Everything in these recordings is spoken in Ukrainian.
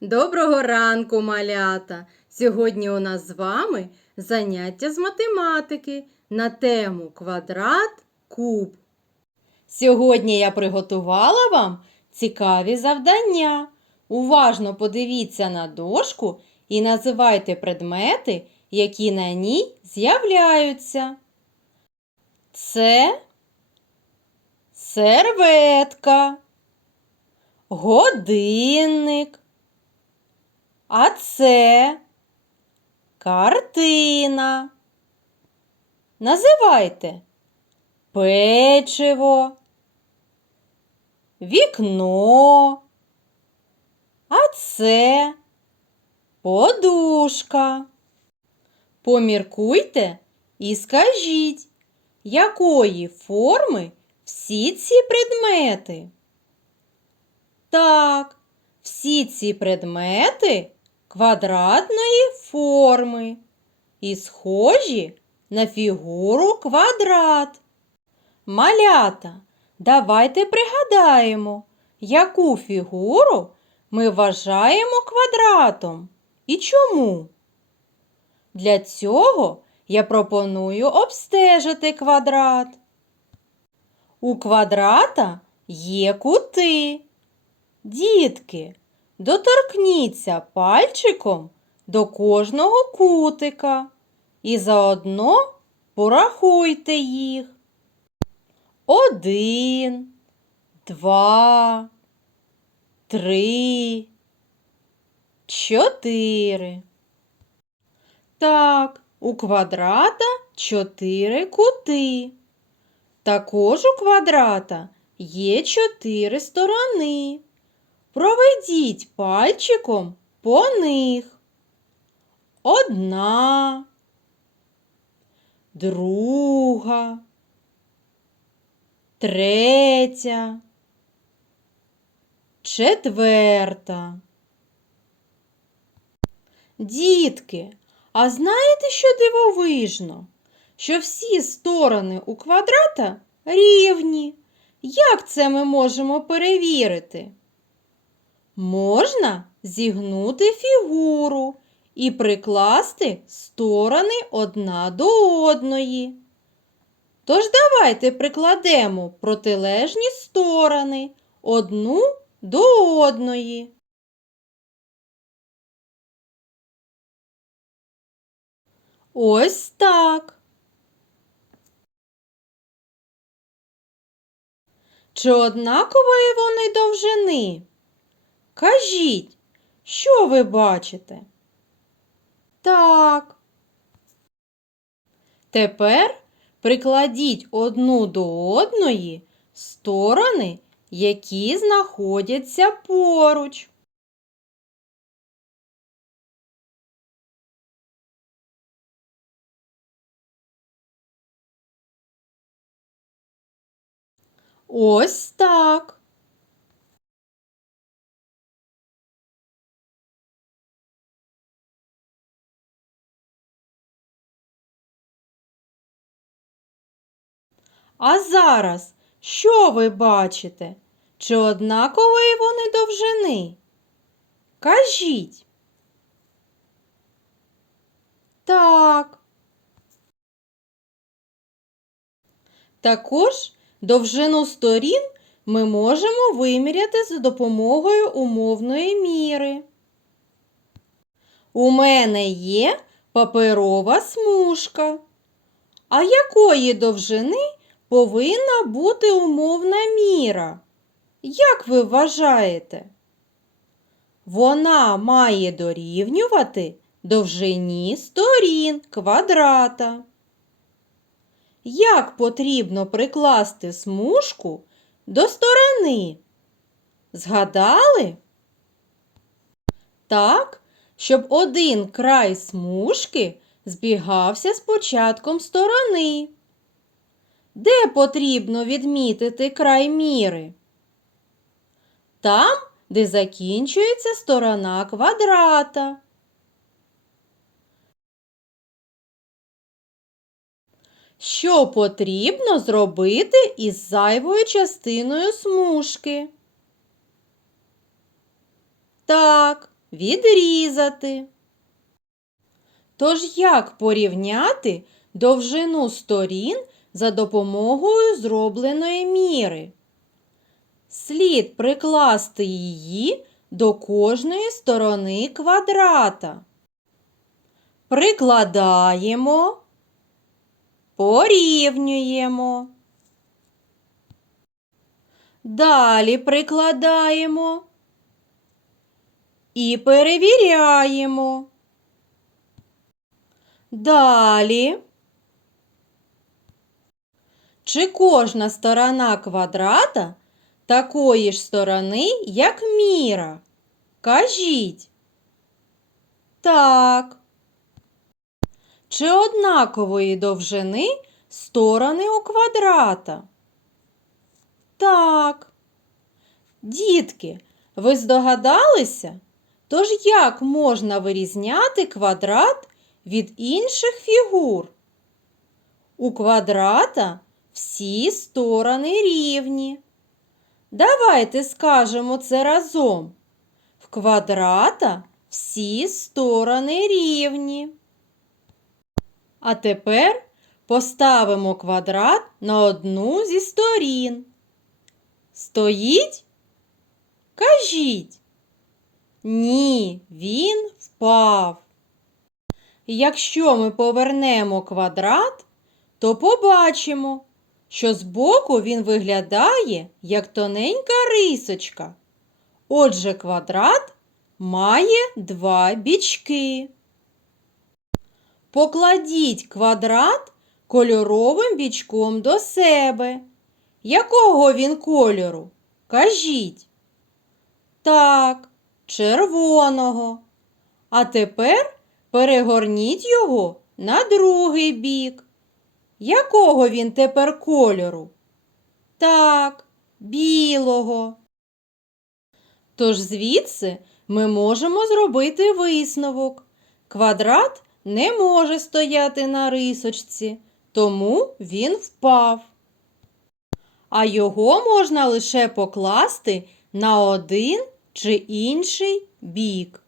Доброго ранку, малята! Сьогодні у нас з вами заняття з математики на тему квадрат куб. Сьогодні я приготувала вам цікаві завдання. Уважно подивіться на дошку і називайте предмети, які на ній з'являються. Це серветка, годинник. А це картина. Називайте печиво, вікно. А це подушка. Поміркуйте і скажіть, якої форми всі ці предмети? Так, всі ці предмети квадратної форми і схожі на фігуру квадрат. Малята, давайте пригадаємо, яку фігуру ми вважаємо квадратом і чому. Для цього я пропоную обстежити квадрат. У квадрата є кути. Дітки, доторкніться пальчиком до кожного кутика і заодно порахуйте їх. Один, два, три, чотири. Так, у квадрата чотири кути. Також у квадрата є чотири сторони. Проведіть пальчиком по них. Одна, друга, третя, четверта. Дітки, а знаєте, що дивовижно? Що всі сторони у квадрата рівні. Як це ми можемо перевірити? Можна зігнути фігуру і прикласти сторони одна до одної. Тож давайте прикладемо протилежні сторони одну до одної. Ось так. Чи однакової вони довжини? Кажіть, що ви бачите? Так. Тепер прикладіть одну до одної сторони, які знаходяться поруч. Ось так. А зараз що ви бачите? Чи однакової вони довжини? Кажіть. Так. Також довжину сторін ми можемо виміряти за допомогою умовної міри. У мене є паперова смужка. А якої довжини повинна бути умовна міра? Як ви вважаєте? Вона має дорівнювати довжині сторін квадрата. Як потрібно прикласти смужку до сторони? Згадали? Так, щоб один край смужки збігався з початком сторони. Де потрібно відмітити край міри? Там, де закінчується сторона квадрата. Що потрібно зробити із зайвою частиною смужки? Так, відрізати. Тож як порівняти довжину сторін за допомогою зробленої міри? Слід прикласти її до кожної сторони квадрата. Прикладаємо, порівнюємо. Далі прикладаємо і перевіряємо. Далі. Чи кожна сторона квадрата такої ж сторони, як міра? Кажіть. Так. Чи однакової довжини сторони у квадрата? Так. Дітки, ви здогадалися? Тож як можна вирізняти квадрат від інших фігур? У квадрата всі сторони рівні. Давайте скажемо це разом. В квадрата всі сторони рівні. А тепер поставимо квадрат на одну зі сторін. Стоїть? Кажіть. Ні, він впав. Якщо ми повернемо квадрат, то побачимо, що збоку він виглядає як тоненька рисочка. Отже, квадрат має два бічки. Покладіть квадрат кольоровим бічком до себе. Якого він кольору? Кажіть. Так, червоного. А тепер перегорніть його на другий бік. Якого він тепер кольору? Так, білого. Тож звідси ми можемо зробити висновок. Квадрат не може стояти на рисочці, тому він впав. А його можна лише покласти на один чи інший бік.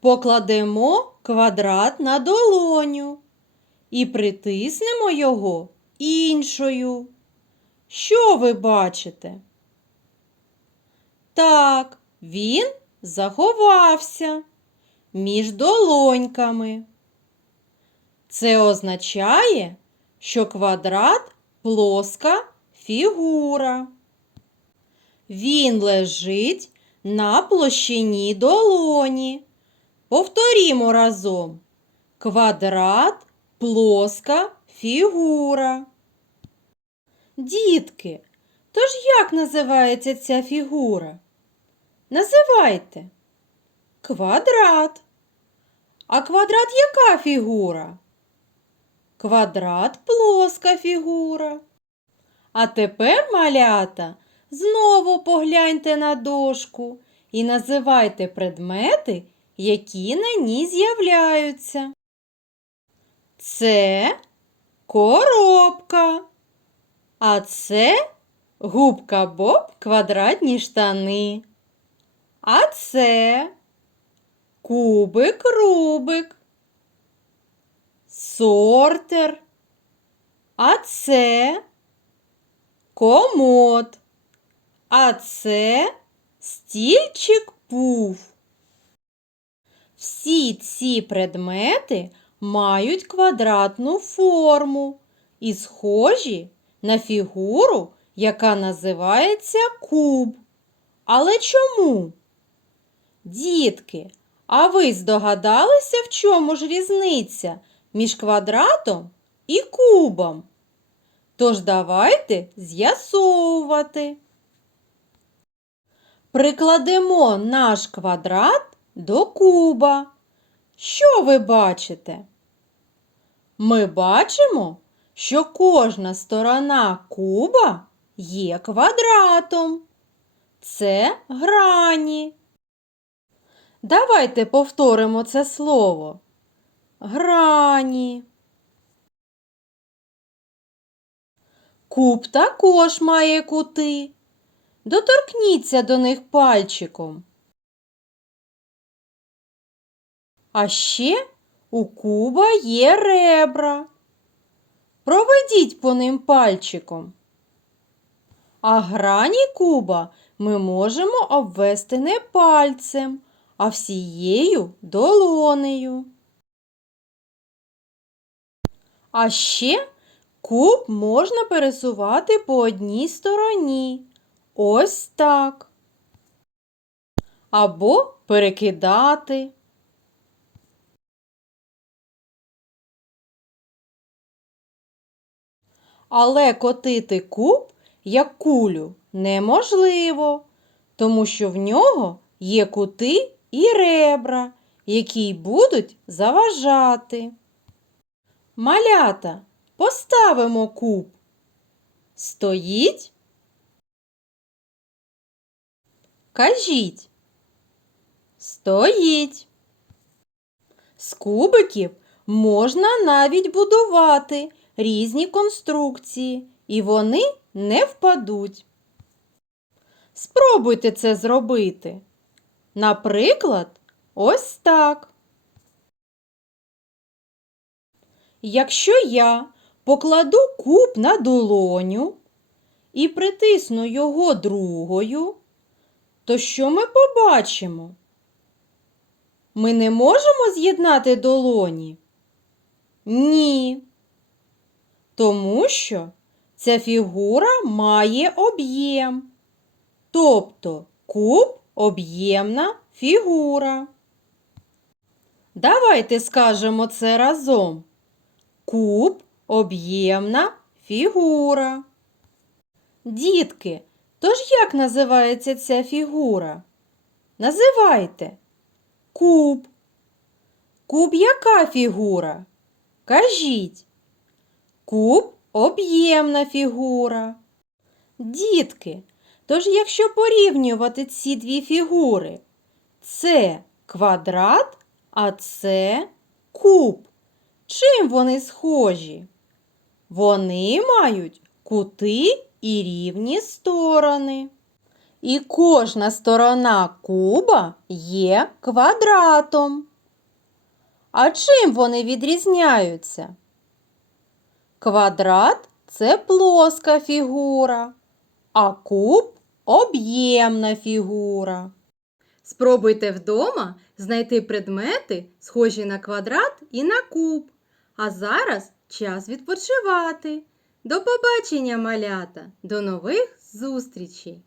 Покладемо квадрат на долоню і притиснемо його іншою. Що ви бачите? Так, він заховався між долоньками. Це означає, що квадрат плоска фігура. Він лежить на площині долоні. Повторімо разом. Квадрат плоска фігура. Дітки, тож як називається ця фігура? Називайте. Квадрат. А квадрат яка фігура? Квадрат плоска фігура. А тепер, малята, знову погляньте на дошку і називайте предмети, які на ній з'являються. Це коробка. А це губка Боб квадратні штани. А це кубик Рубик. Сортер. А це комод. А це стільчик пуф. Всі ці предмети мають квадратну форму і схожі на фігуру, яка називається куб. Але чому? Дітки, а ви здогадалися, в чому ж різниця між квадратом і кубом? Тож давайте з'ясовувати. Прикладемо наш квадрат до куба. Що ви бачите? Ми бачимо, що кожна сторона куба є квадратом. Це грані. Давайте повторимо це слово. Грані. Куб також має кути. Доторкніться до них пальчиком. А ще у куба є ребра. Проведіть по ним пальчиком. А грані куба ми можемо обвести не пальцем, а всією долонею. А ще куб можна пересувати по одній стороні. Ось так. Або перекидати. Але котити куб як кулю неможливо, тому що в нього є кути і ребра, які й будуть заважати. Малята, поставимо куб. Стоїть? Кажіть. Стоїть. З кубиків можна навіть будувати різні конструкції, і вони не впадуть. Спробуйте це зробити. Наприклад, ось так. Якщо я покладу куб на долоню і притисну його другою, то що ми побачимо? Ми не можемо з'єднати долоні? Ні. Тому що ця фігура має об'єм. Тобто куб об'ємна фігура. Давайте скажемо це разом. Куб об'ємна фігура. Дітки, тож як називається ця фігура? Називайте. Куб. Куб яка фігура? Кажіть. Куб об'ємна фігура. Дітки, тож якщо порівнювати ці дві фігури, це квадрат, а це куб. Чим вони схожі? Вони мають кути і рівні сторони. І кожна сторона куба є квадратом. А чим вони відрізняються? Квадрат це плоска фігура, а куб об'ємна фігура. Спробуйте вдома знайти предмети, схожі на квадрат і на куб. А зараз час відпочивати. До побачення, малята! До нових зустрічей!